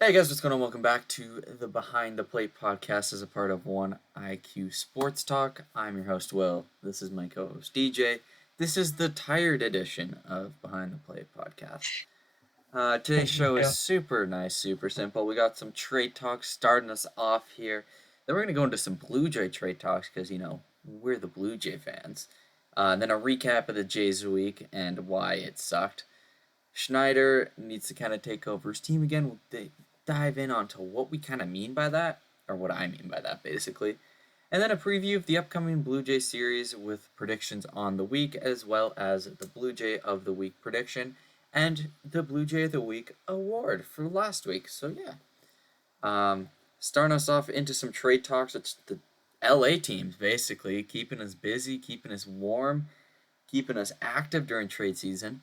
Hey guys, what's going on? Welcome back to the Behind the Plate podcast as a part of One IQ Sports Talk. I'm your host, Will. This is my co host, DJ. This is the tired edition of Behind the Plate podcast. Today's show is Yeah. super nice, super simple. We got some trade talks starting us off here. Then we're going to go into some Blue Jay trade talks because, we're the Blue Jay fans. And then a recap of the Jays week and why it sucked. Schneider needs to kind of take over his team again. We'll dive in onto what we kind of mean by that, or what I mean by that, basically. And then a preview of the upcoming Blue Jay series with predictions on the week, as well as the Blue Jay of the Week prediction and the Blue Jay of the Week award for last week. So, yeah. Starting us off into some trade talks. It's the LA teams, basically, keeping us busy, keeping us warm, keeping us active during trade season.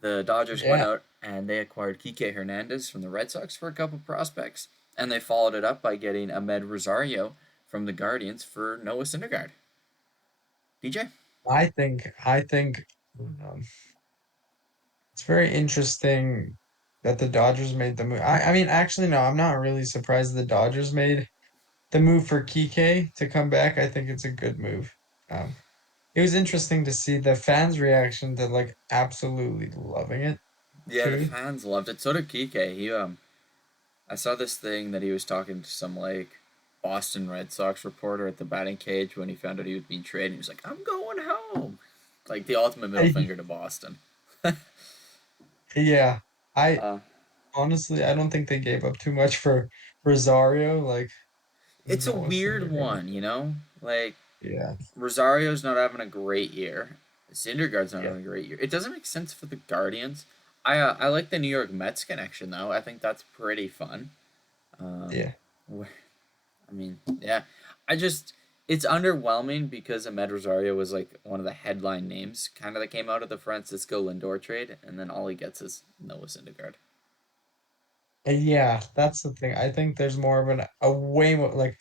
The Dodgers went Yeah. out and they acquired Kike Hernandez from the Red Sox for a couple prospects, and they followed it up by getting Ahmed Rosario from the Guardians for Noah Syndergaard. DJ? I think um, it's very interesting that the Dodgers made the move. I mean, actually, no, I'm not really surprised the Dodgers made the move for Kike to come back. I think it's a good move. Um, it was interesting to see the fans' reaction to like absolutely loving it Yeah, the too. fans loved it. So did Kike. I saw this thing that he was talking to some Boston Red Sox reporter at the batting cage when he found out he was being traded. He was like, "I'm going home." Like the ultimate middle finger to Boston. Yeah, I Uh, honestly I don't think they gave up too much for Rosario. Like it's a Noah weird Syndergaard. one, you know. Like Yeah, Rosario's not having a great year. Syndergaard's not yeah, having a great year. It doesn't make sense for the Guardians. I like the New York Mets connection though. I think that's pretty fun. Um, yeah. I mean, yeah. I just it's underwhelming because Ahmed Rosario was like one of the headline names kind of that came out of the Francisco Lindor trade, and then all he gets is Noah Syndergaard. Yeah, that's the thing. I think there's more of a way more like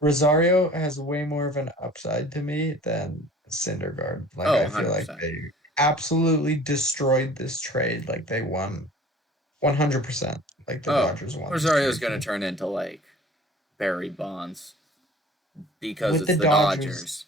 Rosario has way more of an upside to me than Syndergaard. Like Oh, I feel like 100%. they absolutely destroyed this trade. Like they won 100%. Like the Oh, Dodgers won this Rosario's trade going for to turn into Barry Bonds because with it's the the Dodgers. Dodgers.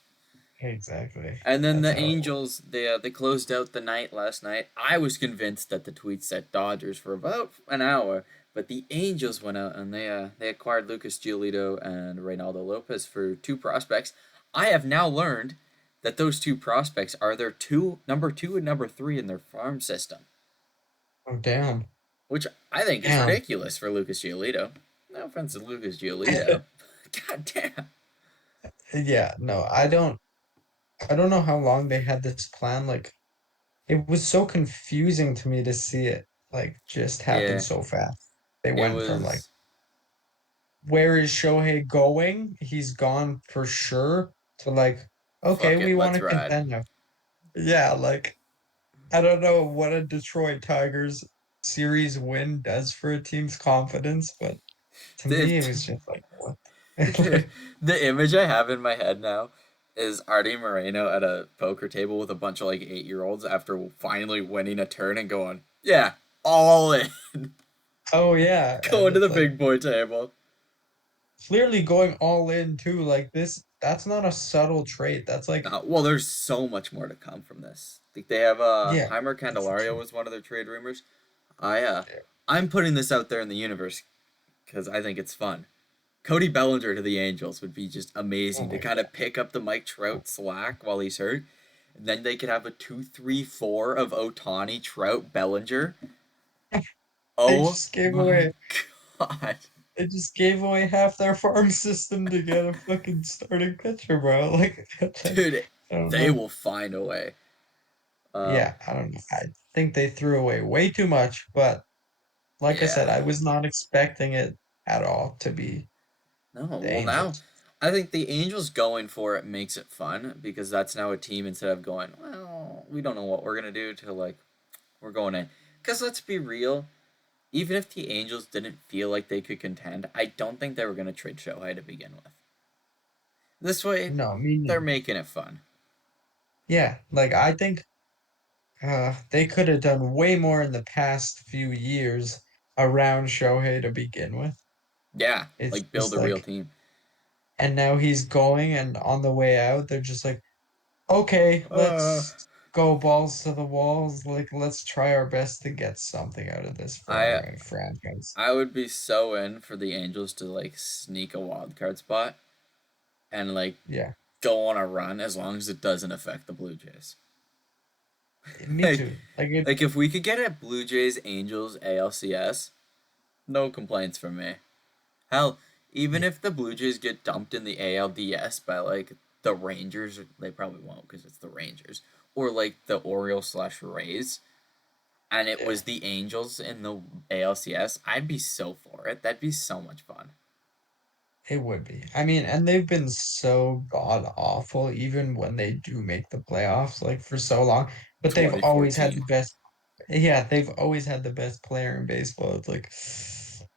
Exactly. And then That's the how it was. Angels, they closed out the night last night. I was convinced that the tweet said Dodgers for about an hour, but the Angels went out and they acquired Lucas Giolito and Reynaldo Lopez for two prospects. I have now learned that those two prospects are their number two and number three in their farm system, Oh damn. which I think is Damn. ridiculous for Lucas Giolito. No offense to Lucas Giolito. God damn. Yeah, no, I don't know how long they had this plan. Like it was so confusing to me to see it like just happen Yeah, so fast. They it went from like was. where is Shohei going? He's gone for sure. To like, okay, Fuck we it, want let's to ride. contend now. Yeah, like I don't know what a Detroit Tigers series win does for a team's confidence, but to The, me it was just like what? the image I have in my head now is Artie Moreno at a poker table with a bunch of 8-year-olds after finally winning a turn and going, yeah, all in, Oh yeah, and going to the it's like big boy table. clearly going all in too. Like this, that's not a subtle trait. That's like Well, there's so much more to come from this. I think they have yeah, Heimer that's the Candelario truth. was one of their trade rumors. I'm putting this out there in the universe because I think it's fun. Cody Bellinger to the Angels would be just Oh amazing to my kind of pick up the Mike Trout slack while he's hurt. And then they could have a 2-3-4 of Otani, Trout, Bellinger. God. They Oh just gave my away god. they just gave away half their farm system to get a fucking starting pitcher, bro. Like Dude, I don't they know. will find a way. Um, Yeah, I don't know. I think they threw away way too much, but like I said, yeah. I was not expecting it at all to be No, the well, now Angels. I think the Angels going for it makes it fun because that's now a team instead of going, well, we don't know what we're going to do to we're going in. Because let's be real, even if the Angels didn't feel like they could contend, I don't think they were going to trade Shohei to begin with. This way, No, me they're neither. making it fun. Yeah, like I think they could have done way more in the past few years around Shohei to begin with. Yeah, It's like build just a real like, team. and now he's going, and on the way out, they're just like, okay, Uh, let's go balls to the walls. Like, let's try our best to get something out of this for I our franchise. I would be so in for the Angels to like sneak a wild card spot and like Yeah, go on a run as long as it doesn't affect the Blue Jays. me like too. Like it, like if we could get a Blue Jays Angels ALCS, no complaints from me. Hell, even if the Blue Jays get dumped in the ALDS by like the Rangers, they probably won't because it's the Rangers, or like the Orioles slash Rays, and it yeah, was the Angels in the ALCS, I'd be so for it. That'd be so much fun. it would be. I mean, and they've been so god awful, even when they do make the playoffs, like for so long. But they've always had the 2014. best. Yeah, they've always had the best player in baseball. It's like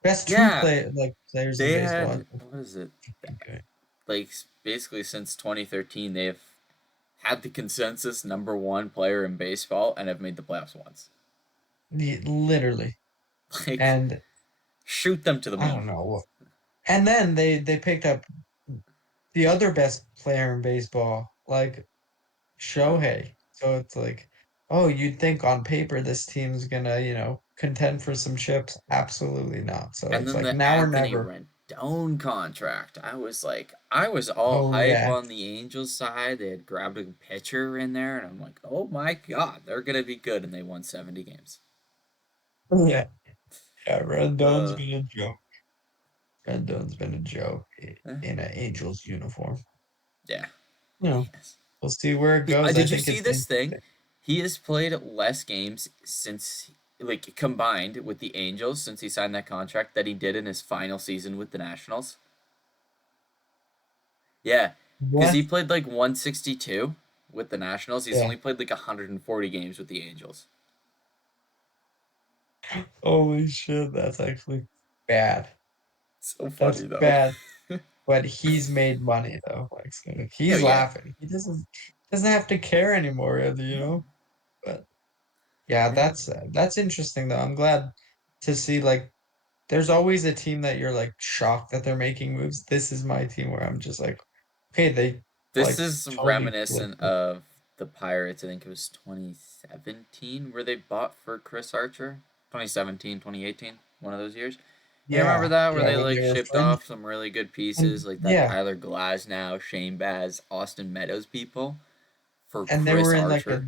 best two Yeah, play like players in they baseball. had what is it? Okay. Like basically since 2013, they've had the consensus number one player in baseball and have made the playoffs once. Literally. Like And shoot them to the I moon. don't know. And then they picked up the other best player in baseball, like Who? Shohei. So it's like, oh, you'd think on paper this team's gonna, contend for some chips. Absolutely not. So And it's then like the now or Anthony never. Rendon contract. I was all Oh hype yeah. on the Angels side. They had grabbed a pitcher in there, and I'm like, oh my god, they're gonna be good. And they won 70 games. Yeah. Yeah, Rendon's Uh, been a joke. Rendon's been a joke eh, in an Angels uniform. yeah. You know, Yes. we'll see where it goes. I Did you think see it's this thing? interesting. He has played less games since, like, combined with the Angels since he signed that contract that he did in his final season with the Nationals. Yeah, because What? he played like 162 with the Nationals. He's Yeah. only played like 140 games with the Angels. Holy shit, that's actually bad. So That's funny though. bad. But he's made money though. Like so Oh he's yeah. laughing. He doesn't have to care anymore, really, you No. know? But yeah, Yeah. that's interesting though. I'm glad to see like there's always a team that you're like shocked that they're making moves. This is my team where I'm just like, okay, they This like is totally flipped reminiscent it. of the Pirates. I think it was 2017 where they bought for Chris Archer. 2017, 2018, one of those years. You remember Yeah, that where yeah, they when they like were shipped fringe off some really good and pieces like that yeah, Tyler Glasnow, Shane Baz, Austin Meadows people for and they Chris were in like Archer.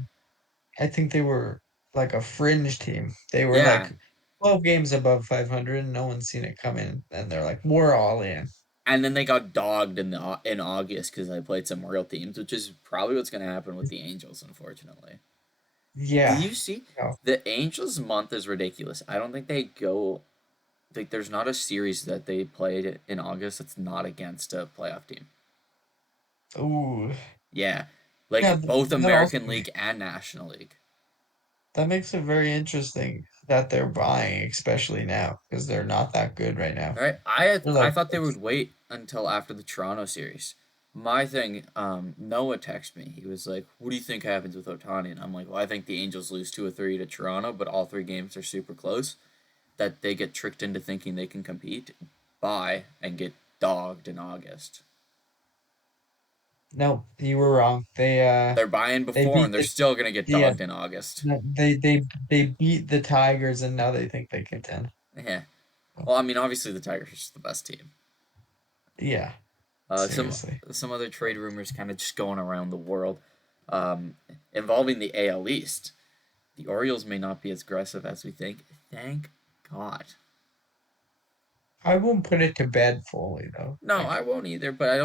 I think they were like a fringe team. They were Yeah, like 12 games above 500 and no one's seen it coming. And they're like, we're all in. and then they got dogged in August because they played some real teams, which is probably what's going to happen with the Angels, unfortunately. Did Yeah. you see No. the Angels month is ridiculous? I don't think they go like there's not a series that they played in August that's not against a playoff team. Ooh. Yeah, Yeah, like both that also American League and National League. that makes it very interesting that they're buying, especially now, because they're not that good right now. Right? They're I like, thought they would wait until after the Toronto series. My thing, Noah texted me. He was like, "What do you think happens with Otani?" And I'm like, "Well, I think the Angels lose 2 or 3 to Toronto, but all 3 games are super close. That they get tricked into thinking they can compete, buy and get dogged in August. no, you were wrong. They're buying They before, beat and they're the still gonna get yeah, dogged in August. no, they beat the Tigers and now they think they contend. Yeah. Well, I mean, obviously the Tigers are just the best team. Yeah, Uh, some seriously. some other trade rumors kind of just going around the world, um, involving the AL East. The Orioles may not be as aggressive as we think. Thank God. I won't put it to bed fully though. No, Like I won't either. But I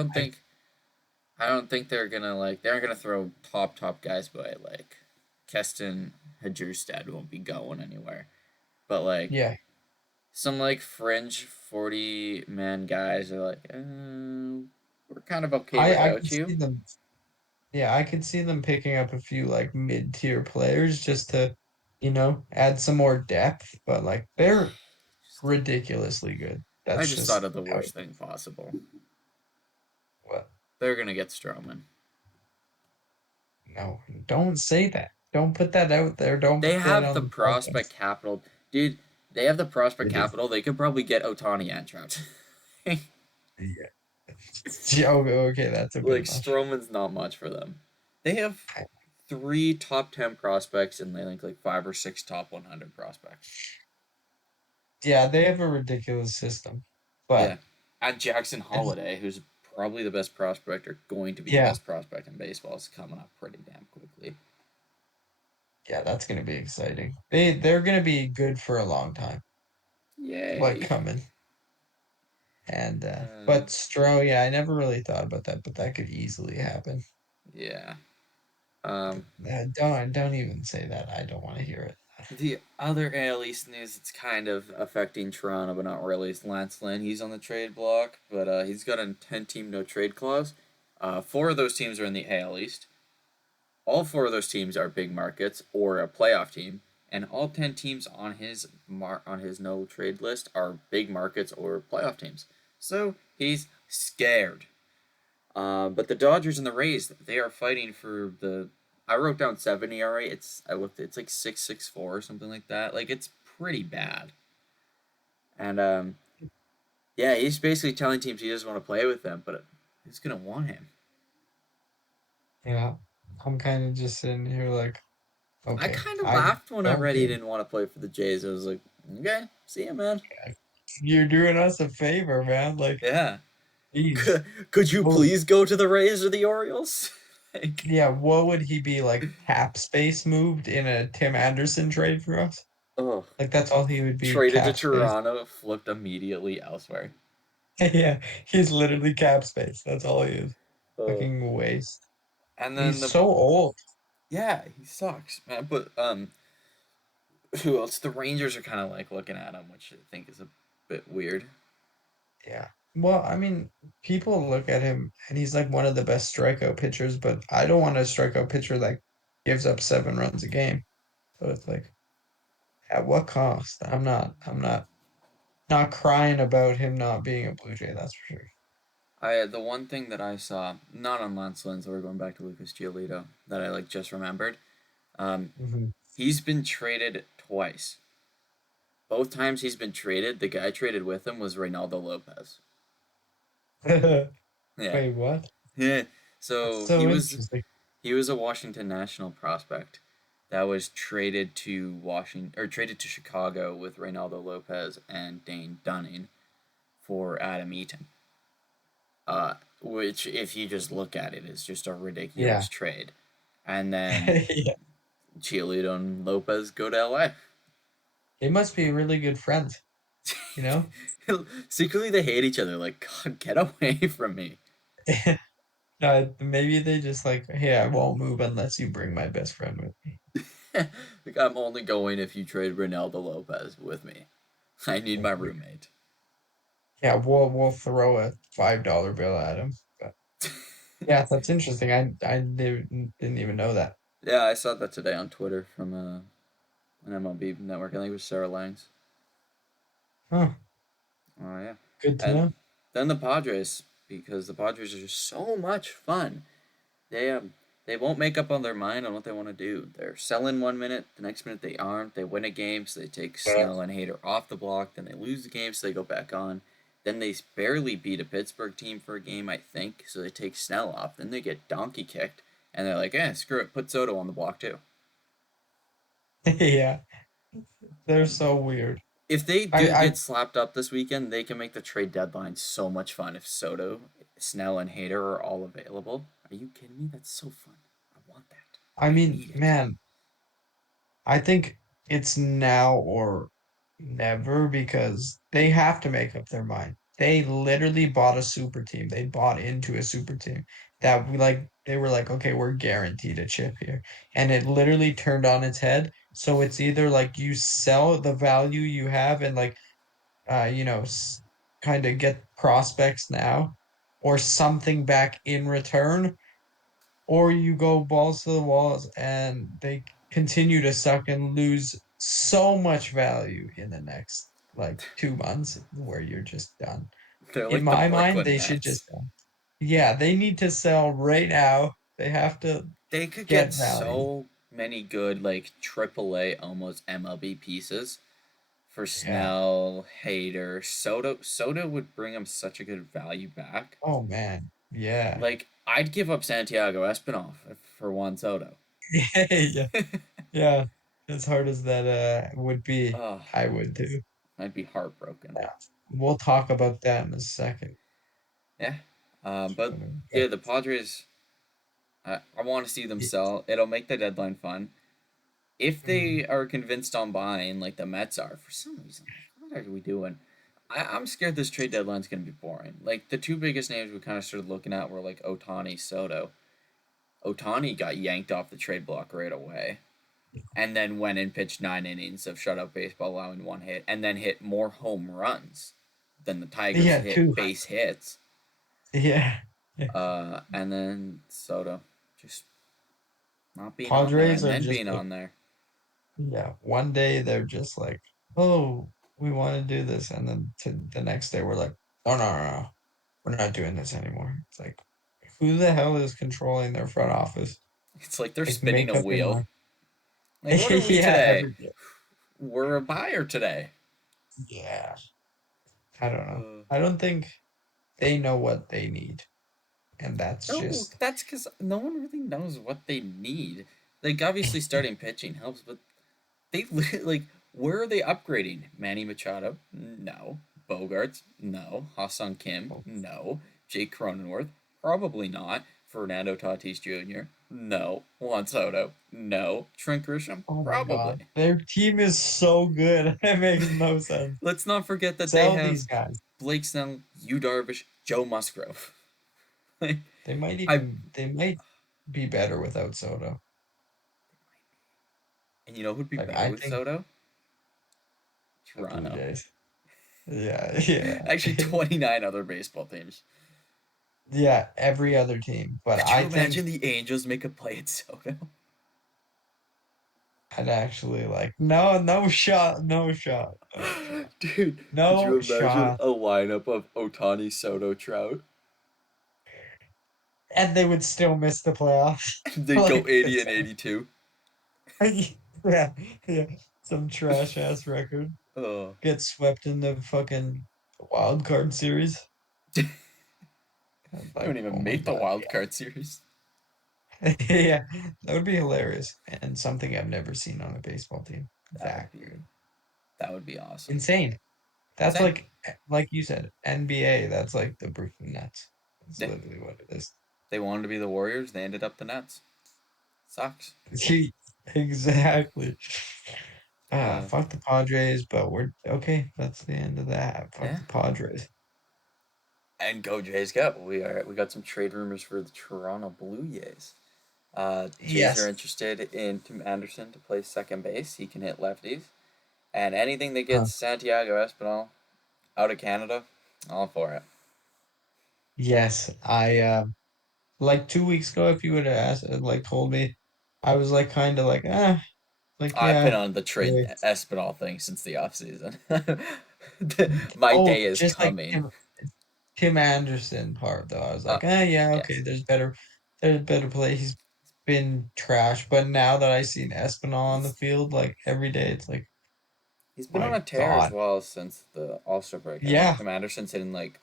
I don't think they're gonna throw top guys by like Keston Hajrustad won't be going anywhere. But like yeah, some like fringe 40-man guys are like, we're kind of okay I without could you. see them. Yeah, I could see them picking up a few like mid-tier players just to, add some more depth, but like they're ridiculously good. I That's just thought just of the how worst thing possible. what They're gonna get Stroman. no, don't say that. Don't put that out there. Don't They put that have on the the prospect podcast. capital, dude. They have the prospect They do. capital. They could probably get Otani and Trout. Yeah. Yeah, okay, okay, that's a Like bit much. Stroman's not much for them. They have three top 10 prospects and they think like five or six top 100 prospects. Yeah, they have a ridiculous system. Yeah, But and Jackson it's, Holiday, who's probably the best prospect or going to be the yeah, best prospect in baseball, is coming up pretty damn quickly. yeah, that's gonna be exciting. They're gonna be good for a long time, like Yay! coming. And but Um, yeah, I never really thought about that, but that could easily happen. yeah. Um, Don't even say that. I don't want to hear it. the other AL East news it's kind of affecting Toronto, but not really. Is Lance Lynn. He's on the trade block, but he's got a 10-team no trade clause. Four of those teams are in the AL East. All four of those teams are big markets or a playoff team, and all 10 teams on his no trade list are big markets or playoff teams. So he's scared. But the Dodgers and the Rays, they are fighting for the. I wrote down 70 ERA. I looked. It's like 6.64 or something like that. Like it's pretty bad. And yeah, he's basically telling teams he doesn't want to play with them, but who's gonna want him? Yeah, I'm kind of just sitting here like, I okay, kind of I laughed when I don't read he care. didn't want to play for the Jays. I was like, okay, see you, man. You're doing us a favor, man. Like, Yeah. geez. Could you Well, please go to the Rays or the Orioles? Like, yeah, what would he be like? Cap space moved in a Tim Anderson trade for us? oh, Like that's all he would be, traded to cap space. Toronto, flipped immediately elsewhere. Yeah, he's literally cap space. That's all he is. Uh, Fucking waste. and then He's the so old. yeah, he sucks, man. But who else? The Rangers are kind of like looking at him, which I think is a bit weird. Yeah. Well, I mean, people look at him and he's like one of the best strikeout pitchers, but I don't want a strikeout pitcher that gives up 7 runs a game. So it's like, at what cost? I'm not crying about him not being a Blue Jay, that's for The one thing that I saw, not on Lance Lynn, so we're going back to Lucas Giolito, that I like just remembered. Um, sure. he's been traded twice. Both times he's been traded, the guy traded with him was Reynaldo Lopez. Yeah. Wait, what? Yeah. That's So so interesting. he was a Washington National prospect that was traded to Washington or traded to Chicago with Reynaldo Lopez and Dane Dunning for Adam Eaton. Which if you just look at it is just a Yeah. ridiculous trade. And then Yeah. Giolito and Lopez go to LA. They must be really good friends, you know? Secretly they hate each other like god get away from me. Maybe they just like, hey, I won't move unless you bring my best friend with me. Like I'm only going if you trade Ronaldo Lopez with me. I need my Like, roommate. yeah, we'll throw a $5 bill at him. But yeah, that's interesting. I didn't even know that. Yeah, I saw that today on Twitter from an MLB network. I think it was Sarah Langs. Huh, Oh yeah, good to know. and then the Padres because the Padres are just so much fun. They won't make up on their mind on what they want to do. They're selling 1 minute, the next minute they aren't. They win a game, so they take Yeah. Snell and Hader off the block. Then they lose the game, so they go back on. Then they barely beat a Pittsburgh team for a game, I think, so they take Snell off. Then they get donkey kicked, and they're like, screw it, put Soto on the block too. Yeah, they're so weird. If they I do I get slapped up this weekend, they can make the trade deadline so much fun if Soto, Snell, and Hader are all available. Are you kidding me? That's so fun. I want that. I I mean, need it. man, I think it's now or never because they have to make up their mind. They literally bought a super team. They bought into a super team that they were like, okay, we're guaranteed a chip here. And it literally turned on its head. So it's either like you sell the value you have and like kind of get prospects now or something back in return, or you go balls to the walls and they continue to suck and lose so much value in the next like 2 months where you're just done. They're In like the my mind, Brooklyn they should Nets. just yeah, they need to sell right now. They have to They could get get value. so many good like AAA almost MLB pieces for Yeah. Snell, Hader, Soto. Soto would bring him such a good value back. Oh man. Yeah. Like I'd give up Santiago Espinal for Juan Soto. Yeah. Yeah. As hard as that would be, Oh, I would too. I'd be heartbroken. Yeah. We'll talk about that in a second. Yeah. But But yeah, the Padres. I want to see them yeah. sell. It'll make the deadline fun. If Mhm. they are convinced on buying, like the Mets are, for some reason, like, what are we doing? I'm scared this trade deadline's going to be boring. Like, the two biggest names we kind of started looking at were, like, Otani, Soto. Otani got yanked off the trade block right away, and then went and pitched 9 innings of shutout baseball, allowing one hit, and then hit more home runs than the Tigers Yeah, hit too. base hits. Yeah. Yeah. And then Soto just not being on there, Padres and are then just being like, on there. yeah, one day they're just like, oh, we want to do this. And then the next day we're like, oh, no, no, no, we're not doing this anymore. It's like, who the hell is controlling their front office? It's like they're Like, spinning make a up their wheel. mind. Like, what are we Yeah, today? every day. We're a buyer today. Yeah, I don't know. Uh, I don't think they know what they need. And that's no, just, that's because no one really knows what they need. Like, obviously, starting pitching helps, but they like, where are they upgrading? Manny Machado? No. Bogarts? No. Hassan Kim? No. Jake Cronenworth? Probably not. Fernando Tatis Jr.? No. Juan Soto? No. Trent Grisham? oh my Probably. God. Their team is so good. It makes no sense. Let's not forget that they Sell have these guys. Blake Snell, Yu Darvish, Joe Musgrove. Like, I They might be better without Soto. and you know who'd be Like better I with think Soto? the Blue Toronto. Jays. Yeah, yeah. Actually, 29 other baseball teams. Yeah, every other team. But Could you I think imagine the Angels make a play at Soto? I'd actually like no, no shot, no shot, no shot. Dude, could you No imagine shot. a lineup of Otani, Soto, Trout? And they would still miss the playoffs. They'd go Like 80 it's and 82. yeah, yeah. Some trash ass record. Oh, Get swept in the fucking wild card series. they I'm don't like, oh even my make the God, wild card series. yeah. Yeah, that would be hilarious and something I've never seen on a baseball team. That would That be good. that would be awesome. Insane. That's Insane. like you said, NBA, that's like the Brooklyn Nets. That's Yeah, literally what it is. they wanted to be the Warriors. They ended up the Nets. Sucks. Exactly. Uh, Fuck the Padres, but we're okay. That's the end of that. Fuck yeah. the Padres. And go Jays go. We got some trade rumors for the Toronto Blue Jays. Jays are Yes. interested in Tim Anderson to play second base. He can hit lefties. And anything that Huh. gets Santiago Espinal out of Canada, all for it. Yes. I like 2 weeks ago, if you would have asked, like told me, I was like kind of like, like I've been yeah. on the trade Yeah. Espinal thing since the offseason. My Oh, day is just like coming. Tim Anderson part though. I was Uh, like, yeah, okay, yes. there's better play. He's been trash, but now that I seen Espinal on the He's field like every day, it's like, he's been on my a tear as God. well since the All Star break. I think Yeah, Tim Anderson's hitting like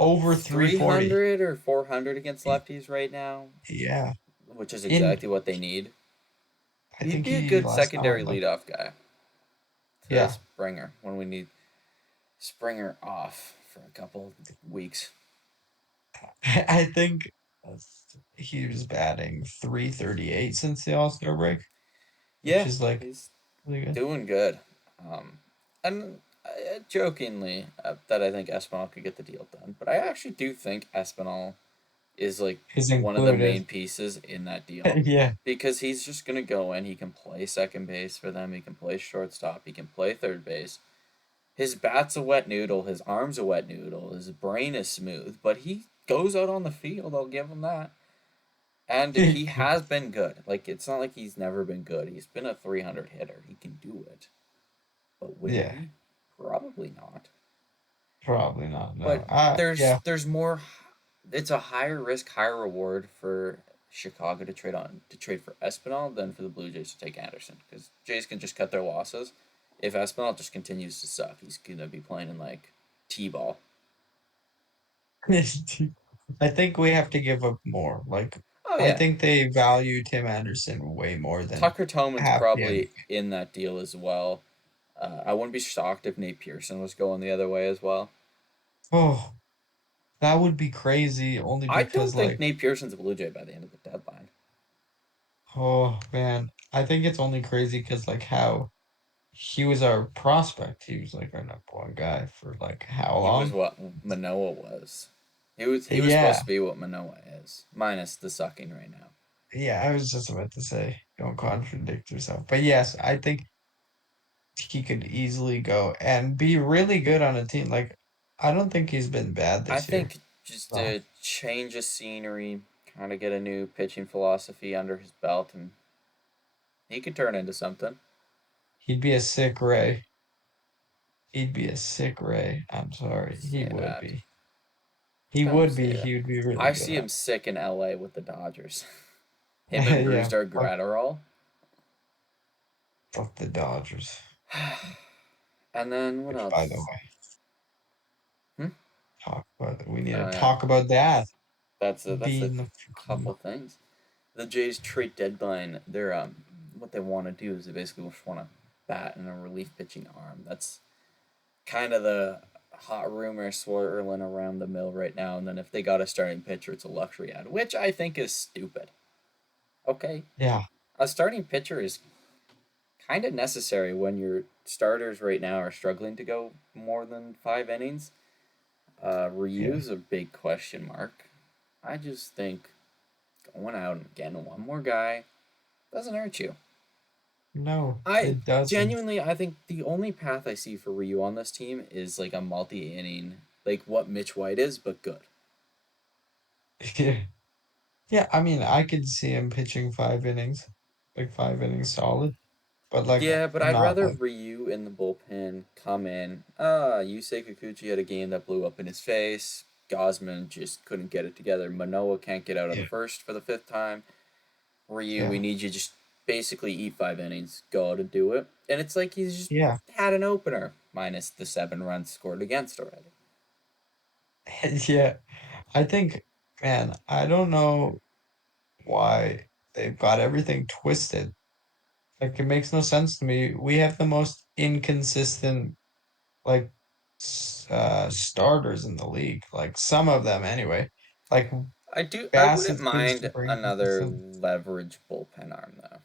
over 340. 300 or 400 against lefties right now, Yeah. which is In exactly what they need. I He'd think be a he good last secondary time like leadoff guy to yeah. Springer when we need Springer off for a couple weeks. I think he was batting 338 since the All-Star break, which Yeah, is like he's really good. doing good. And jokingly that I think Espinal could get the deal done, but I actually do think Espinal is like He's one of the included. main pieces in that deal Yeah. because he's just gonna go in. He can play second base for them. He can play shortstop. He can play third base. His bat's a wet noodle. His arm's a wet noodle. His brain is smooth, but he goes out on the field. I'll give him that. And he has been good. Like it's not like he's never been good. He's been a 300 hitter. He can do it. But will Yeah. he? Probably not. Probably not. But No. there's Yeah. there's more. It's a higher risk, higher reward for Chicago to trade for Espinal than for the Blue Jays to take Anderson because Jays can just cut their losses If Espinal just continues to suck, he's gonna be playing in like T-ball. I think we have to give up more. Like, Oh I yeah, think they value Tim Anderson way more than Tucker Toman's half the probably NBA. in that deal as well. I wouldn't be shocked if Nate Pearson was going the other way as well. Oh, that would be crazy only I because don't think like, Nate Pearson's a Blue Jay by the end of the deadline. oh man, I think it's only crazy because like how he was our prospect. He was like our number one guy for like how He was long? what Manoa was. He was Yeah, supposed to be what Manoa is, minus the sucking right now. yeah, I was just about to say, don't contradict yourself. But yes, I think he could easily go and be really good on a team. Like, I don't think he's been bad I this year. think just So to change of scenery, kind of get a new pitching philosophy under his belt, and he could turn into something. he'd be a sick Ray. He'd be a sick Ray. I'm sorry. He Say would that. be. He Don't would say be. that. He would be really I good see at him sick in LA with the Dodgers. Him and it. Yeah, Brewster fuck, Gratterall. fuck the Dodgers. And then what Which, by the else? way, Hmm? talk about it. We need to Oh yeah, talk about that that's a being the couple things. The Jays trade deadline. They're what they want to do is they basically just want to bat in a relief pitching arm. That's kind of the hot rumor swirling around the mill right now. And then if they got a starting pitcher, it's a luxury ad, which I think is stupid. Okay, yeah, a starting pitcher is kind of necessary when your starters right now are struggling to go more than 5 innings. yeah. Ryu's a big question mark. I just think going out and getting one more guy doesn't hurt you. No, I it doesn't. genuinely, I think the only path I see for Ryu on this team is like a multi-inning, like what Mitch White is, but good. Yeah, yeah. I mean, I could see him pitching 5 innings, like 5 innings solid, but like Yeah, but I'd not rather like Ryu in the bullpen come in. Yusei Kikuchi had a game that blew up in his face. Gosman just couldn't get it together. Manoa can't get out of the yeah, first for the fifth time. Ryu, we yeah, need you to just basically eat 5 innings, go out and do it. And it's like he's just yeah, had an opener, minus the 7 runs scored against already. yeah. I think, man, I don't know why they've got everything twisted. Like it makes no sense to me. We have the most inconsistent like starters in the league. Like some of them anyway. Like I wouldn't Bassett seems to mind bring another consistent. leverage bullpen arm though.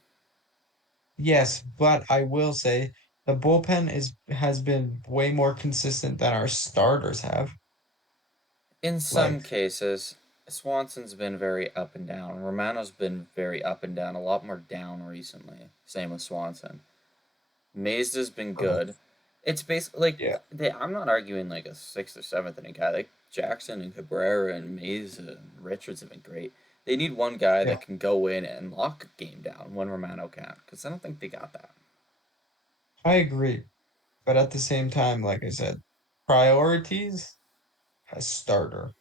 Yes, but I will say the bullpen is has been way more consistent than our starters have. In some Like, cases, Swanson's been very up and down. Romano's been very up and down, a lot more down recently. Same with Swanson. Mazda's been uh, good. It's basically like yeah, I'm not arguing like a sixth or seventh inning guy. Like Jackson and Cabrera and Mazda and Richards have been great. They need one guy yeah, that can go in and lock a game down when Romano can't, because I don't think they got that. I agree. But at the same time, like I said, priorities a starter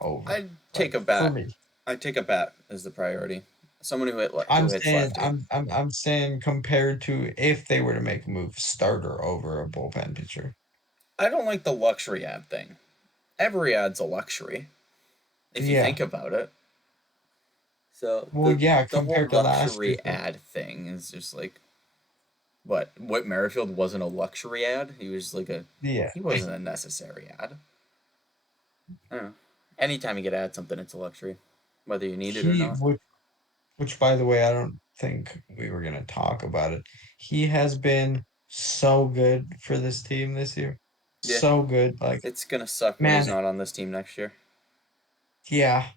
over. I'd take Like a for bat. me. I'd take a bat as the priority. Someone who I'm hits saying lefty. I'm saying compared to if they were to make a move, starter over a bullpen pitcher. I don't like the luxury ad thing. Every ad's a luxury if you Yeah. think about it. So Well, the yeah, the whole compared to last year. luxury ad thing is just like what Whit Merrifield wasn't a luxury ad. He was like a Yeah. he wasn't a necessary ad. I don't know. Anytime you get add something, it's a luxury, whether you need it or He not. which by the way, I don't think we were gonna talk about it. He has been so good for this team this year. Yeah, So good. Like, it's gonna suck when he's man, not on this team next year. yeah.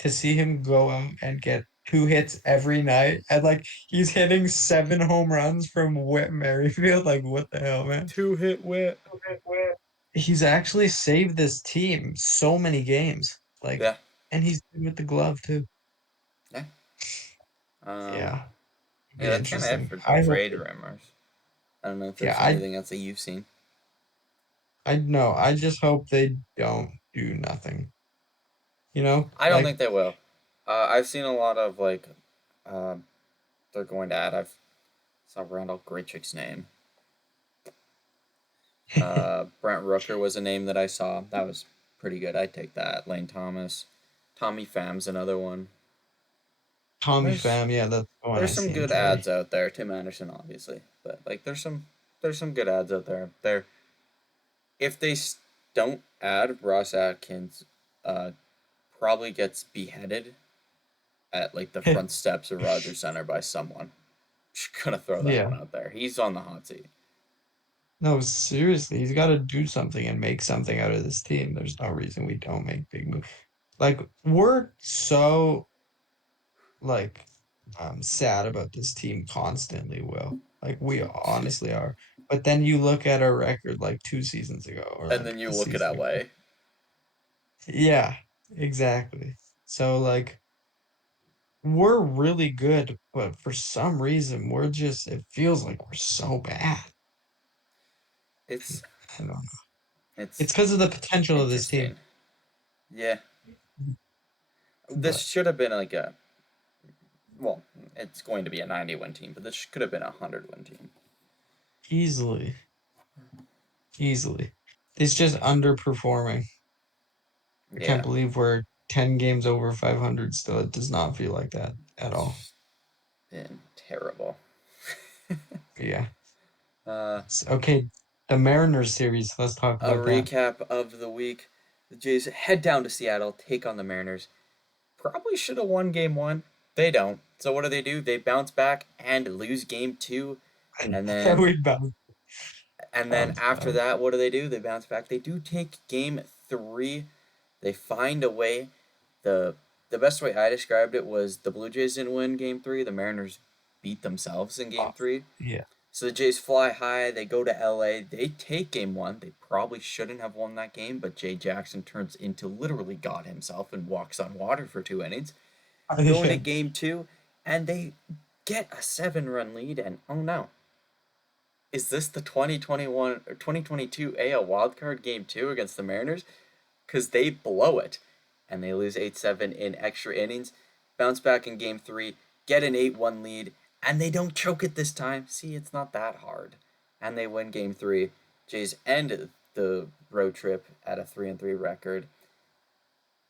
To see him go out and get 2 hits every night and like he's hitting 7 home runs from Whit Merrifield. Like what the hell, man? Two hit wit. He's actually saved this team so many games. Like, Yeah, and he's good with the glove too. yeah. Um, Yeah, yeah. be That's kind of it interesting. for I hope trade they, rumors. I don't know if yeah, there's anything else that you've seen. I know. I just hope they don't do nothing. I don't Like think they will. I've seen a lot of like, uh, they're going to add. I've saw Randall Grichuk's name. Brent Rooker was a name that I saw. That was pretty good. I'd take that. Lane Thomas. Tommy Pham's another one. Tommy There's Pham, yeah, that's the one there's I some seen good today. ads out there. Tim Anderson, obviously, but like there's some good ads out there. There, if they don't add Ross Atkins, uh, probably gets beheaded at like the front steps of Rogers Center by someone. Just gonna throw that Yeah. one out there. He's on the hot seat. No, seriously, he's got to do something and make something out of this team. There's no reason we don't make big moves. Like we're so like sad about this team constantly, Will. Like we honestly are. But then you look at our record like 2 seasons ago or And like then you a look at season ago. LA. Yeah, exactly. So like we're really good, but for some reason we're just it feels like we're so bad. It's I don't know. it's It's because of the potential of this team. interesting. Yeah, this But should have been like a well, it's going to be a 90-win team, but this could have been a 100-win team. easily, easily. It's just underperforming. I can't Yeah, believe we're 10 games over 500 still. It does not feel like that at all. it's been terrible. Yeah. uh, Okay, the Mariners series, let's talk a about that. recap of the week: the Jays head down to Seattle, take on the Mariners. Probably should have won game one. They don't. So what do? They bounce back and lose game two, and then We after bounce. that, what do? They bounce back. They do take game three. They find a way. the The best way I described it was the Blue Jays didn't win game three. The Mariners beat themselves in game three. Yeah. So the Jays fly high. They go to LA. They take game one. They probably shouldn't have won that game, but Jay Jackson turns into literally God himself and walks on water for 2 innings. Go into Yeah. game two, and they get a 7-run lead. And oh no, is this the 2021 or 2022 AL wildcard game two against the Mariners? Because they blow it and they lose 8-7 in extra innings, bounce back in game three, get an 8-1 lead, and they don't choke it this time. See, it's not that hard. And they win game three. Jays end the road trip at a 3-3 record,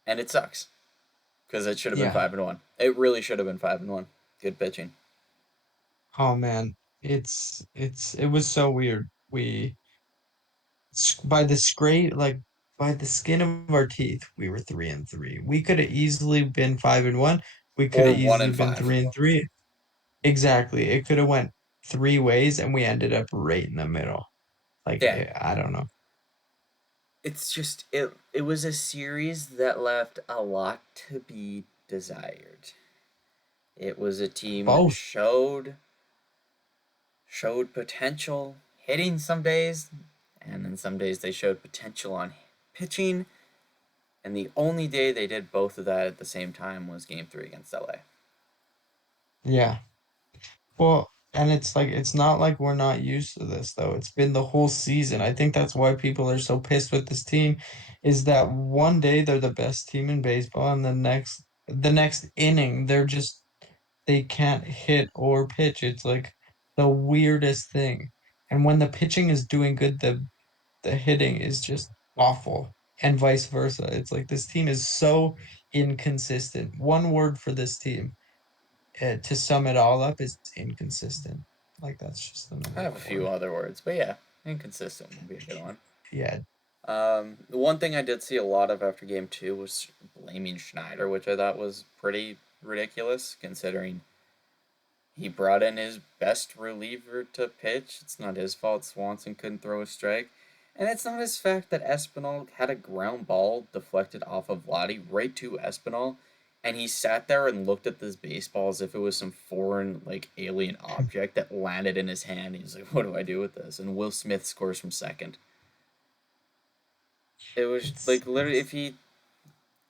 and it sucks because it should have been Yeah. 5-1. It really should have been 5-1. Good pitching. Oh man, it was so weird. By the by the skin of our teeth, we were 3-3. We could have easily been 5-1. We could Or have one easily and been five. 3-3. Exactly. It could have went three ways, and we ended up right in the middle. Like Yeah, I don't know. it's just it was a series that left a lot to be desired. It was a team that Both. showed potential hitting some days, and then some days they showed potential on pitching. And the only day they did both of that at the same time was Game Three against LA. Yeah. Well, and it's like it's not like we're not used to this though. It's been the whole season. I think that's why people are so pissed with this team, is that one day they're the best team in baseball, and the next inning they can't hit or pitch. It's like the weirdest thing. And when the pitching is doing good, the hitting is just awful. And vice versa. It's like this team is so inconsistent. One word for this team to sum it all up is inconsistent. Like that's just the I number have a one few word. other words, but yeah, inconsistent would be a good one. Yeah. The one thing I did see a lot of after Game Two was blaming Schneider, which I thought was pretty ridiculous considering he brought in his best reliever to pitch. It's not his fault Swanson couldn't throw a strike. And it's not his fact that Espinal had a ground ball deflected off of Vladdy right to Espinal, and he sat there and looked at this baseball as if it was some foreign, like, alien object that landed in his hand. He's like, what do I do with this? And Will Smith scores from second. It was like literally It's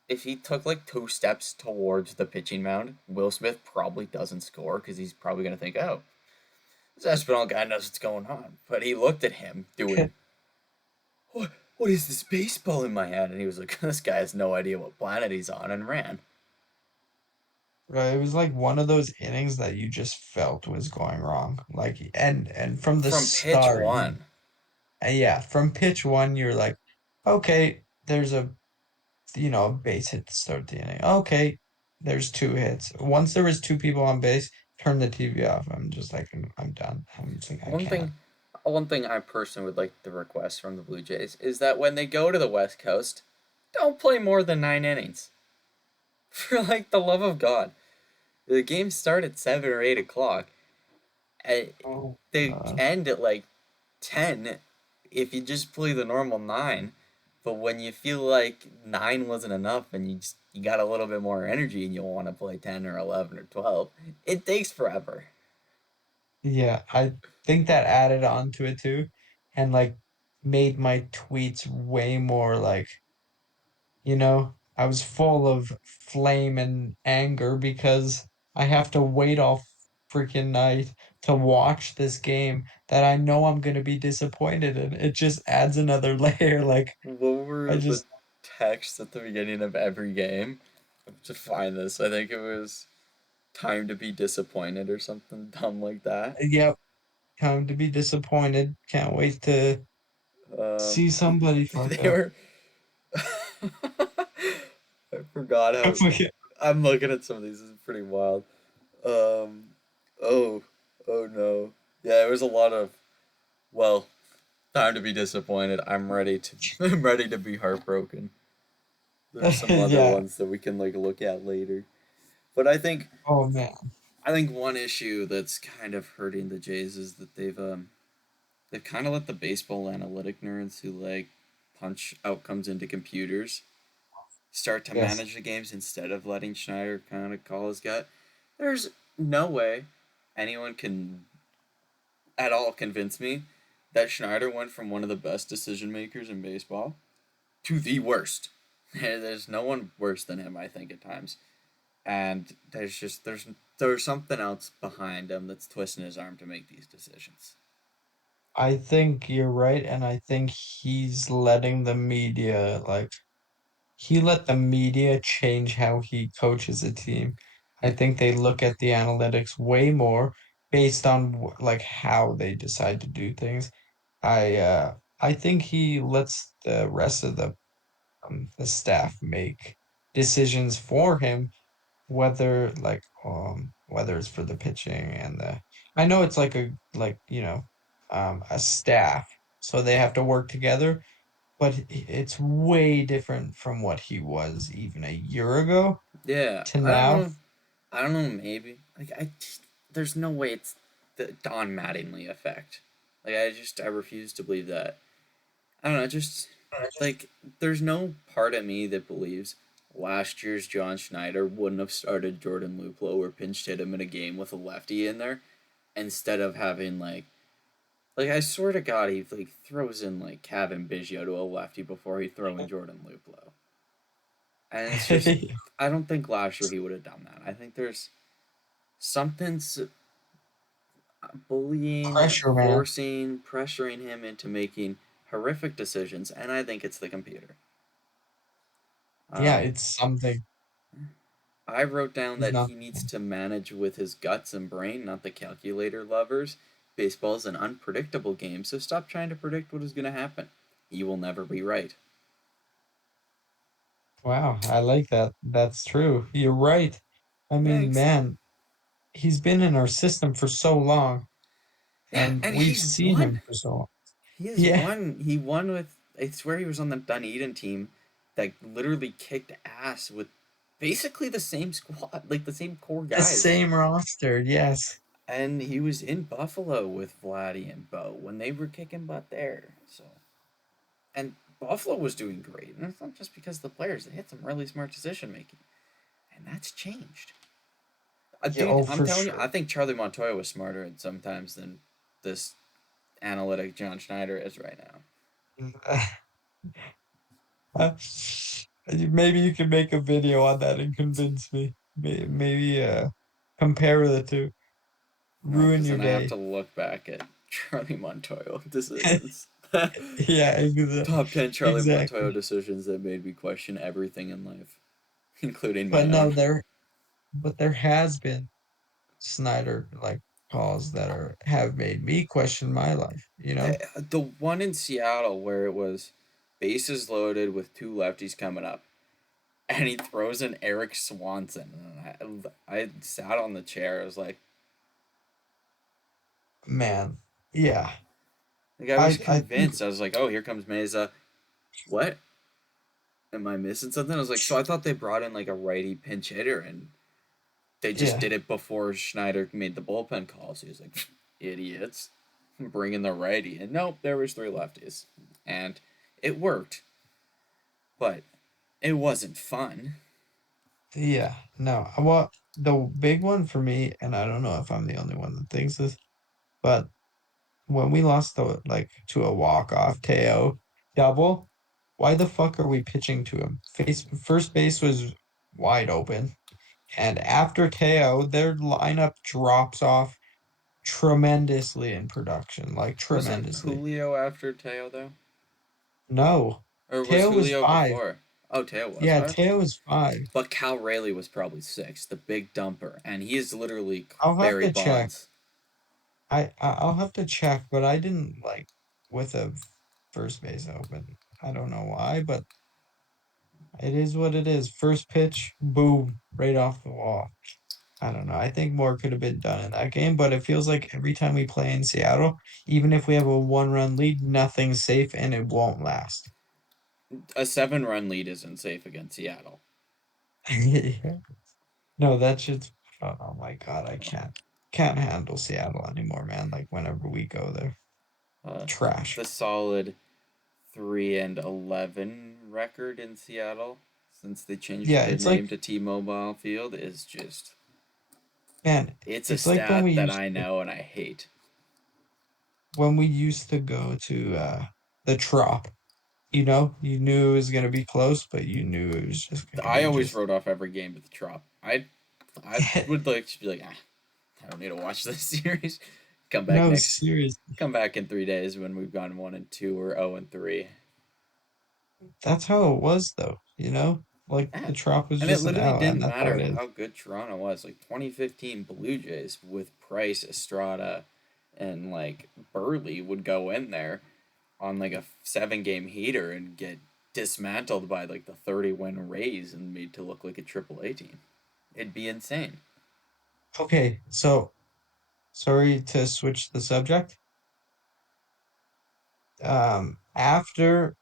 if he took like 2 steps towards the pitching mound, Will Smith probably doesn't score because he's probably gonna think, oh, this Espinal guy knows what's going on. But he looked at him doing, what is this baseball in my hand? And he was like, this guy has no idea what planet he's on and ran. right. It was like one of those innings that you just felt was going wrong. Like and from the From pitch start, one. Yeah, from pitch one, you're like, okay, there's a base hit to start the inning. Okay, there's two hits. Once there was two people on base, turn the TV off. I'm just like, I'm done. I'm just like, I One can't. thing, one thing I personally would like to request from the Blue Jays is that when they go to the West Coast, don't play more than 9 innings. For like the love of God, the games start at 7 or 8 o'clock. And Oh, they end at like 10 if you just play the normal 9. But when you feel like 9 wasn't enough and you got a little bit more energy and you want to play 10 or 11 or 12, it takes forever. yeah, I think that added on to it too, and like made my tweets way more like, I was full of flame and anger because I have to wait all freaking night to watch this game that I know I'm gonna be disappointed in. It just adds another layer. Like What I were the just, texts at the beginning of every game? I have to find this. I think it was time to be disappointed or something dumb like that. yep, time to be disappointed. Can't wait to Um, see somebody fuck they up. were. I forgot how. I'm looking at some of these. This is pretty wild. Um, oh, oh no. Yeah, it was a lot of. Well, time to be disappointed. I'm ready to. I'm ready to be heartbroken. There's some other Yeah. ones that we can like look at later. But Oh man. I think one issue that's kind of hurting the Jays is that they've kind of let the baseball analytic nerds who like punch outcomes into computers start to Yes. manage the games instead of letting Schneider kind of call his gut. There's no way anyone can at all convince me that Schneider went from one of the best decision makers in baseball to the worst. There's no one worse than him, I think, at times. And there's something else behind him that's twisting his arm to make these decisions. I think you're right, and I think he's letting the media like he let the media change how he coaches a team. I Yeah, think they look at the analytics way more based on like how they decide to do things. I think he lets the rest of the staff make decisions for him, whether it's for the pitching and the I know it's like a staff, so they have to work together, but it's way different from what he was even a year ago yeah. to I don't now. know. I don't know. Maybe there's no way it's the Don Mattingly effect. I refuse to believe that. I don't know. Just like there's no part of me that believes last year's John Schneider wouldn't have started Jordan Luplow or pinch hit him in a game with a lefty in there instead of having like I swear to God he like throws in like Kevin Biggio to a lefty before he throw in Jordan Luplow. And it's just I don't think last year he would have done that. I think there's something bullying, Pressure, man. forcing, pressuring him into making horrific decisions, and I think it's the computer. Yeah, Um, it's something. I wrote down He's that not. he needs to manage with his guts and brain, not the calculator lovers. Baseball's an unpredictable game, so stop trying to predict what is going to happen. You will never be right. Wow, I like that. That's true. You're right. I mean, Thanks. man, he's been in our system for so long, Yeah, and and we've he's seen won. him for so long. He has Yeah, won. He won with. I swear he was on the Dunedin team that literally kicked ass with basically the same squad, like the same core the guys. same roster. Yes. And he was in Buffalo with Vladdy and Bo when they were kicking butt there. So, and Buffalo was doing great, and it's not just because of the players; they had some really smart decision making, and that's changed. Yeah, Dude, oh, I'm for telling you, sure. I think Charlie Montoya was smarter at sometimes than this analytic John Schneider is right now. Maybe you can make a video on that and convince me. Maybe compare the two. No, Ruin because your then I have day. to look back at Charlie Montoya decisions. Yeah, Top 10 Charlie Montoya exactly. decisions that made me question everything in life, including But my no, own. there has been Snyder like calls that have made me question my life, you know? The one in Seattle where it was bases loaded with two lefties coming up, and he throws in Eric Swanson. And I sat on the chair. I was Man. Yeah. I was I think convinced. I was like, oh, here comes Mesa. What? Am I missing something? I was like, so I thought they brought in like a righty pinch hitter, and they just yeah. did it before Schneider made the bullpen calls. He was like, idiots, bringing the righty, and nope, there was three lefties, and it worked, but it wasn't fun. Yeah. No. Well, the big one for me, and I don't know if I'm the only one that thinks this, but when we lost the like to a walk-off Teo double, why the fuck are we pitching to him? First base was wide open. And after Teo, their lineup drops off tremendously in production, like Wasn't tremendously. Julio after Teo though, No, or was Teo was Julio five. before? Oh, Teo was Yeah, five. Teo was five. But Cal Rayleigh was probably six, the big dumper, and he is literally I'll have Barry to check. Bonds. I'll have to check, but I didn't like with a first base open. I don't know why, but it is what it is. First pitch, boom, right off the wall. I don't know. I think more could have been done in that game, but it feels like every time we play in Seattle, even if we have a one-run lead, nothing's safe and it won't last. A 7 run lead isn't safe against Seattle. Yeah. No, that should. Oh my God, I can't handle Seattle anymore, man. Like whenever we go there, Uh, trash. the solid 3-11 record in Seattle since they changed Yeah, the it's like name to T-Mobile Field is just, man, it's a it's like when stat that I know and I hate. we used to go to the Trop. You know, you knew it was gonna be close, but you knew it was just gonna I be always just. wrote off every game with the Trop. I would like to be like, I don't need to watch this series. Come back No, next, seriously. come back in 3 days when we've gone 1-2 or 0-3. That's how it was though, you know? Like Yeah. the Trop was And it just an literally L, and didn't that's how matter it is. how good Toronto was. Like 2015 Blue Jays with Price, Estrada, and like Burley would go in there on like a 7 game heater and get dismantled by like the 30-win Rays and made to look like a AAA team. It'd be insane. Okay, so sorry to switch the subject. After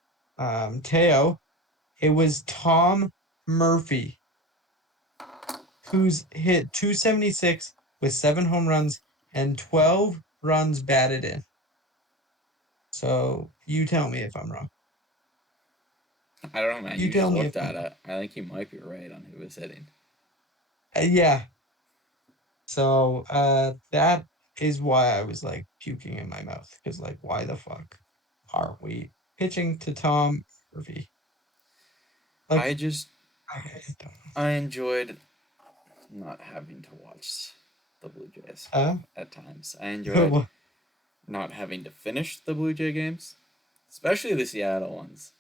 Teo, it was Tom Murphy who's hit 276 with 7 home runs and 12 runs batted in. So you tell me if I'm wrong. I don't know, man. You You just tell me if looked I'm at wrong. it. I think you might be right on who was hitting. Yeah. So that is why I was like puking in my mouth because like why the fuck are we pitching to Tom Murphy? I Like just I don't I enjoyed not having to watch the Blue Jays know. at times. I enjoyed Well, not having to finish the Blue Jay games, especially the Seattle ones.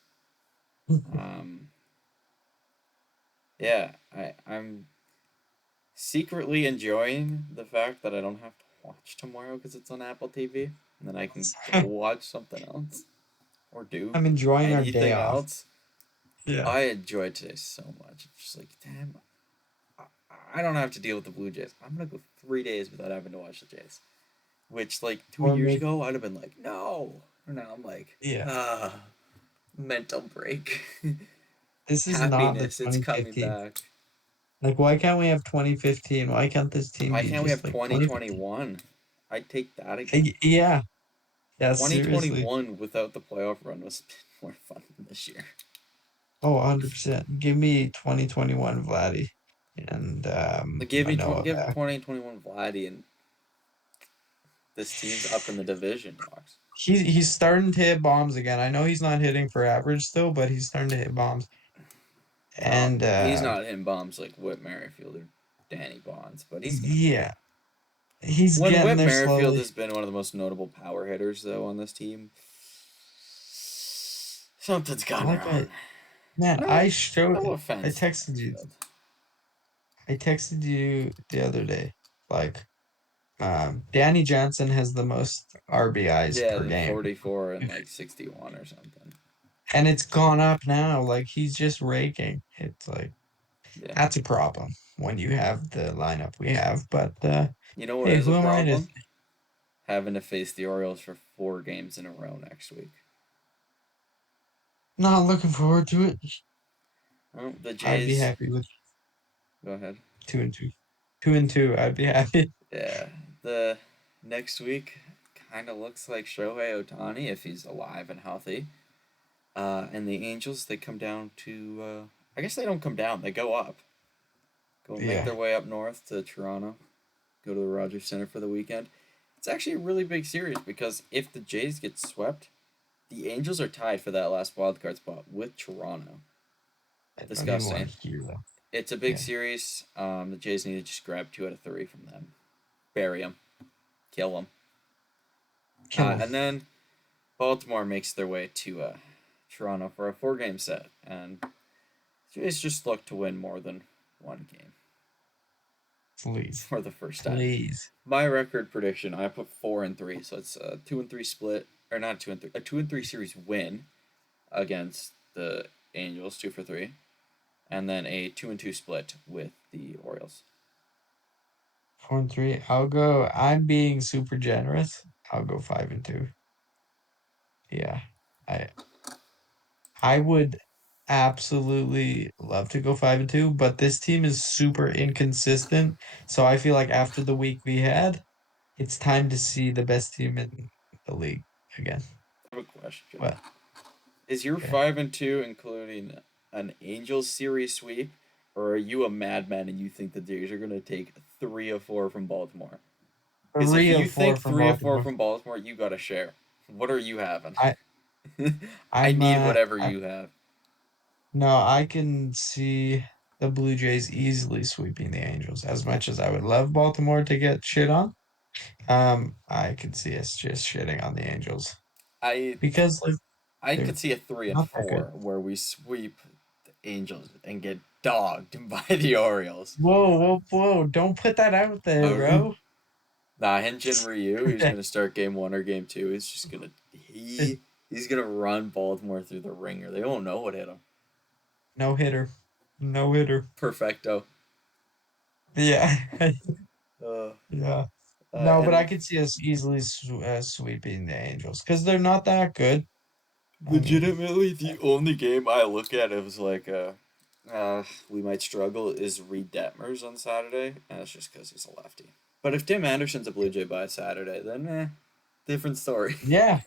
Um, yeah, I'm secretly enjoying the fact that I don't have to watch tomorrow because it's on Apple TV, and then I can go watch something else or do I'm enjoying our day anything off. else. Yeah. I enjoyed today so much. It's just like, damn, I, I don't have to deal with the Blue Jays. I'm gonna go 3 days without having to watch the Jays. Which, like, two Or years maybe ago, I'd have been like, no. Now I'm like, yeah. mental break. This is not the Happiness, it's coming 2015. back. Like why can't we have 2015? Why can't this team Why be can't we have just like 2015? 2021? I'd take that again. Yeah. Yeah, seriously. 2021 without the playoff run was more fun than this year. Oh, 100%. Give me 2021 Vladdy and Like, Manoa give back. 2021 Vladdy, and this team's up in the division talks. He's starting to hit bombs again. I know he's not hitting for average still, but he's starting to hit bombs. Well, And he's not hitting bombs like Whit Merrifield or Danny Bonds, but he's gonna hit. yeah, he's When getting Whit there Merrifield slowly. has been one of the most notable power hitters, though, on this team, something's gone Like wrong. man, No, no I offense to texted you. Merrifield. I texted you the other day. Like Danny Johnson has the most RBIs Yeah, per the game, 44 and like 61 or something. and it's gone up now. Like he's just raking. It's like Yeah. that's a problem when you have the lineup we have. But You know what hey, is a who am I to problem? Having to face the Orioles for 4 games in a row next week. not looking forward to it? Well, the I'd be Jays. happy with Go ahead. 2-2. 2-2, I'd be happy. Yeah. The next week kind of looks like Shohei Ohtani if he's alive and healthy. And the Angels, they come down to. I guess they don't come down, they go up. Go make Yeah. their way up north to Toronto. Go to the Rogers Center for the weekend. It's actually a really big series because if the Jays get swept, the Angels are tied for that last wildcard spot with Toronto. I don't even want Disgusting. to hear that. It's a big Yeah. series. The Jays need to just grab 2 out of 3 from them, bury them, kill them, Kill him. and then Baltimore makes their way to Toronto for a 4 game set, and Jays just look to win more than one game Please. for the first time. Please. My record prediction, I put 4-3, so it's a 2-3 split, or not 2-3, a 2-3 series win against the Angels, 2-3, and then a 2-2 split with the Orioles. 4-3. I'm being super generous. I'll go 5-2. Yeah. I I would absolutely love to go 5-2, but this team is super inconsistent. So I feel like after the week we had, it's time to see the best team in the league again. I have a question. But Is your yeah. 5-2 including an Angels series sweep, or are you a madman and you think the Jays are going to take 3 of 4 from Baltimore? Because if Three you of four think from 3 of 4 Baltimore. from Baltimore, you got to share. What are you having? I I I'm need whatever I, you have. no, I can see the Blue Jays easily sweeping the Angels. As much as I would love Baltimore to get shit on, I could see us just shitting on the Angels I because like I they're could see a three of not that good. four where we sweep the Angels and get dogged by the Orioles. Whoa, whoa, whoa! Don't put that out there, Uh, bro. Nah, Hyun-Jin Ryu, he's gonna start game 1 or game 2. He's just gonna he's gonna run Baltimore through the ringer. They won't know what hit him. No hitter, no hitter. Perfecto. Yeah, Uh, yeah. No, but I and could see us easily sweeping the Angels because they're not that good. I mean, legitimately, the only game I look at is like we might struggle is Reed Detmers on Saturday, and that's just because he's a lefty. But if Tim Anderson's a Blue Jay by Saturday, then different story. yeah.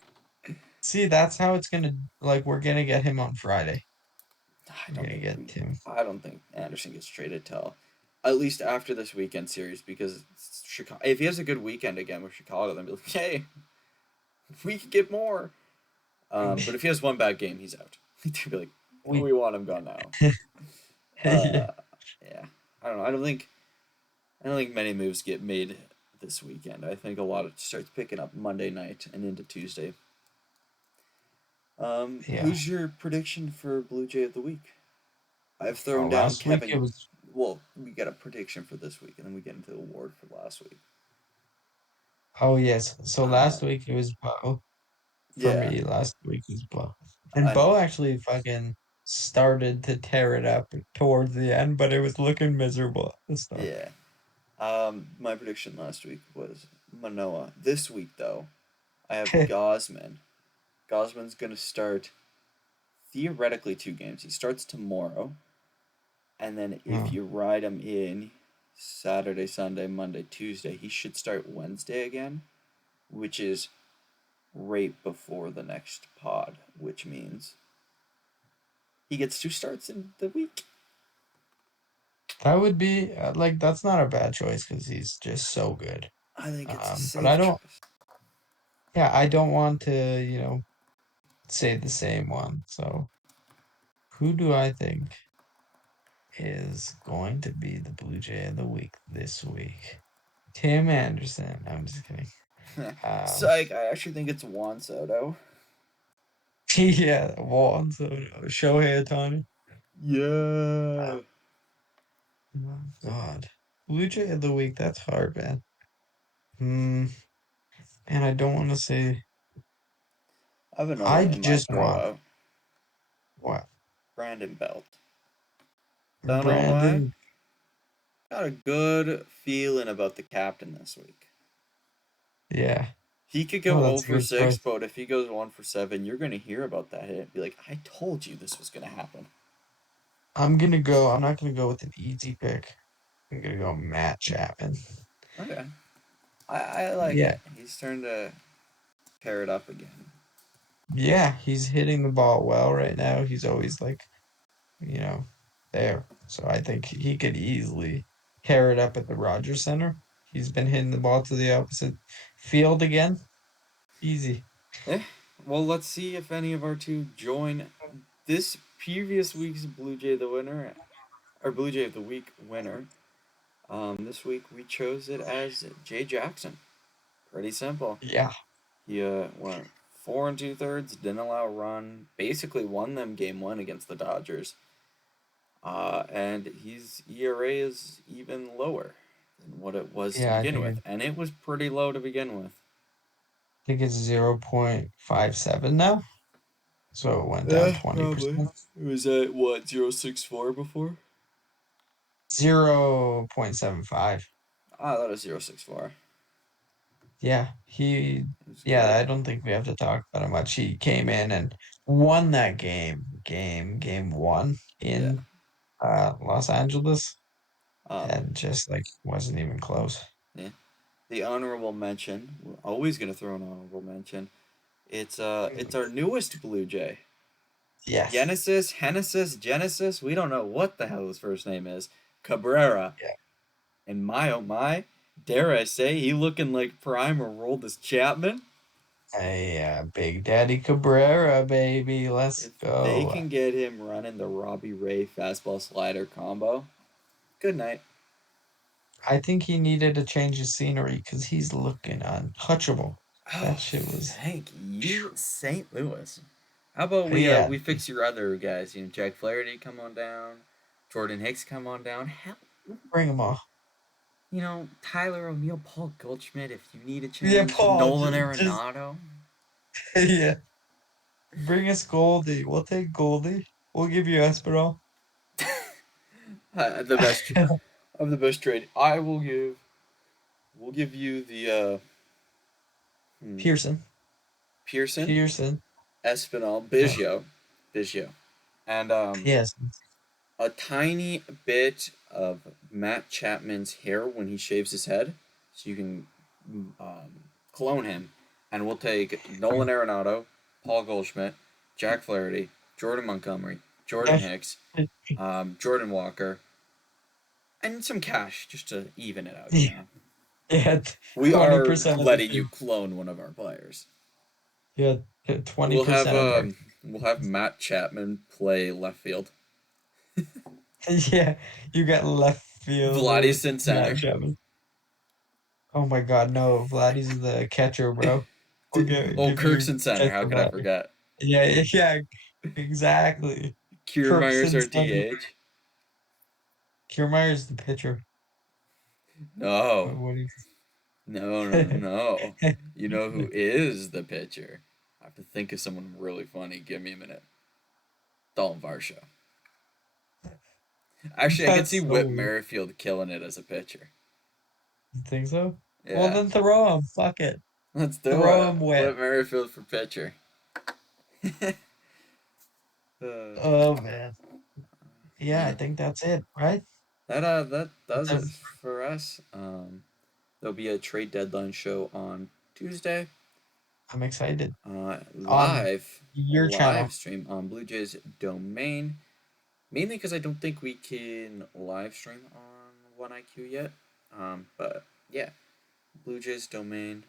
See, that's how it's gonna like. We're gonna get him on Friday. I We're don't gonna think get him. I don't think Anderson gets traded till at least after this weekend series because Chicago. If he has a good weekend again with Chicago, then be like, hey, we could get more. But if he has one bad game, he's out. They'd be like, oh, We we want him gone now. yeah. Uh, yeah, I don't know. I don't think many moves get made this weekend. I think a lot of starts picking up Monday night and into Tuesday. Yeah. Who's your prediction for Blue Jay of the week? I've thrown Oh, down last week it Kevin. was. Well, we got a prediction for this week, and then we get into the award for last week. Oh yes. So Uh, last week it was Bo. For yeah, me, last week was Bo. And I know. Bo actually fucking started to tear it up towards the end, but it was looking miserable at the start. Yeah. My prediction last week was Manoa. This week, though, I have Gosman. Gosman's gonna start theoretically 2 games. He starts tomorrow, and then if Oh, you ride him in Saturday, Sunday, Monday, Tuesday, he should start Wednesday again, which is right before the next pod, which means he gets 2 starts in the week. that would be like that's not a bad choice because he's just so good. I think it's a But I safe don't. choice. Yeah, I don't want to, say the same one. So who do I think is going to be the Blue Jay of the week this week? Tim Anderson. I'm just kidding. Um, Psych, I actually think it's Juan Soto. yeah, Walton, so Shohei Ohtani. Yeah. Oh, God. Blue Jay of the week, that's hard, man. Hmm. And I don't want to say. I have another I name I'd just throw want out. what? Brandon Belt. Don't know why. Brandon. Got a good feeling about the captain this week. Yeah. He could Oh, go 0 that's a for good 6, choice. but if he goes 1 for 7, you're going to hear about that hit and be like, I told you this was going to happen. I'm gonna go. I'm not gonna go with an easy pick. I'm gonna go Matt Chapman. Okay. I like Yeah. it. He's starting to pair it up again. Yeah. He's hitting the ball well right now. He's always like, you know, there. So I think he could easily pair it up at the Rogers Center. He's been hitting the ball to the opposite field again. Easy. Eh, well, let's see if any of our two join this previous week's Blue Jay the winner, or Blue Jay of the Week winner. This week we chose it as Jay Jackson. Pretty simple. Yeah. He went 4 2/3, didn't allow a run, basically won them game one against the Dodgers. And his ERA is even lower than what it was to Yeah. begin with, and it was pretty low to begin with. think it's 0.57 now. So it went down Yeah, probably. 20%. It was at what 0.64 before. 0.75. Ah, that was 0.64. Yeah, It was yeah, good. I don't think we have to talk about it much. He came in and won that game one Yeah. in Los Angeles Um. and just like wasn't even close. Yeah. The honorable mention. We're always gonna throw an honorable mention. It's our newest Blue Jay. Yes. Genesis. We don't know what the hell his first name is. Cabrera. Yeah. And my oh my, dare I say, he looking like prime or rolled as Chapman. Hey, Big Daddy Cabrera, baby. Let's If they go. can get him running the Robbie Ray fastball slider combo, good night. I think he needed to change his scenery because he's looking untouchable. Oh, That shit was. thank you, St. Louis. How about Yeah, we fix your other guys? You know, Jack Flaherty come on down, Jordan Hicks come on down. Hell, bring him off. you know, Tyler O'Neill, Paul Goldschmidt. If you need a Yeah, change, Paul, Nolan just Arenado. yeah. Bring us Goldie. We'll take Goldie. We'll give you Esperal. The best of the best trade. I will give. We'll give you the hmm, Pearson. Pearson, Pearson. Espinal, Yeah. Biggio, and Yes. a tiny bit of Matt Chapman's hair when he shaves his head, so you can clone him. And we'll take Nolan Arenado, Paul Goldschmidt, Jack Flaherty, Jordan Montgomery, Jordan Hicks, Jordan Walker, and some cash just to even it out. You Yeah. know, Yeah. we are 20% of the letting you team. clone one of our players. Yeah. We'll have 20% of our we'll have Matt Chapman play left field. yeah. You got left fielder Vladdy's in Matt center. Chapman. Oh my God, no. Vladdy's the catcher, bro. We'll give Kirk's you in center. How catcher could I Vladdy. forget? Yeah, yeah, exactly. Kiermaier's our Crookson's DH. Kiermaier's the pitcher. No, What do no. you You know who is the pitcher? I have to think of someone really funny. Give me a minute. Dalton Varsho. Actually, I could see That's so Whit weird. Merrifield killing it as a pitcher. You think so? Well, Yeah, then throw him. Fuck it. let's do Throw it. him wet. Whit Merrifield for pitcher. Oh man. Yeah, I Yeah. think that's it, right? That That's does a, it for us. There'll be a trade deadline show on Tuesday. I'm excited. On Live, a your live channel. stream on Blue Jays domain. Mainly because I don't think we can live stream on One IQ yet. But yeah, Blue Jays domain.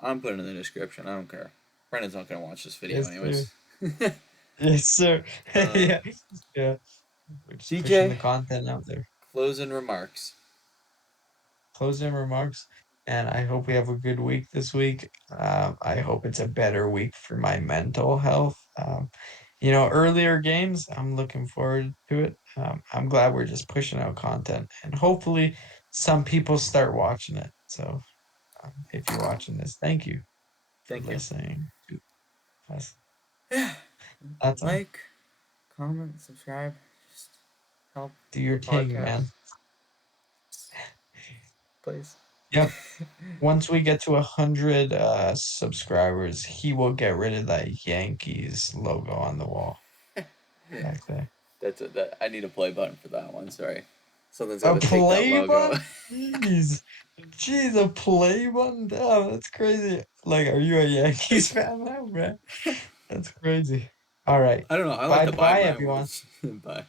I'm putting it in the description. I don't care. Brendan's not gonna watch this video Yes, sir. anyways. Yes, sir. uh, Yeah. Yeah. We're just pushing DJ, the content out there. closing remarks. Closing remarks. And I hope we have a good week this week. I hope it's a better week for my mental health. Earlier games, I'm looking forward to it. I'm glad we're just pushing out content and hopefully some people start watching it. So If you're watching this, thank you for Thank you. listening to us. Yeah. That's all. Like, comment, subscribe. Just help Do the your thing, podcast, man. please. Yep. Once we get to 100 subscribers, he will get rid of that Yankees logo on the wall back there. That's it. That I need a play button for that one. Sorry, something's got A to take that play logo. button? Jeez. Jeez, a play button? Damn, that's crazy. Like, are you a Yankees fan now, man? That's crazy. All right. I don't know. I like Bye the bye bye, bye everyone. ones. Bye.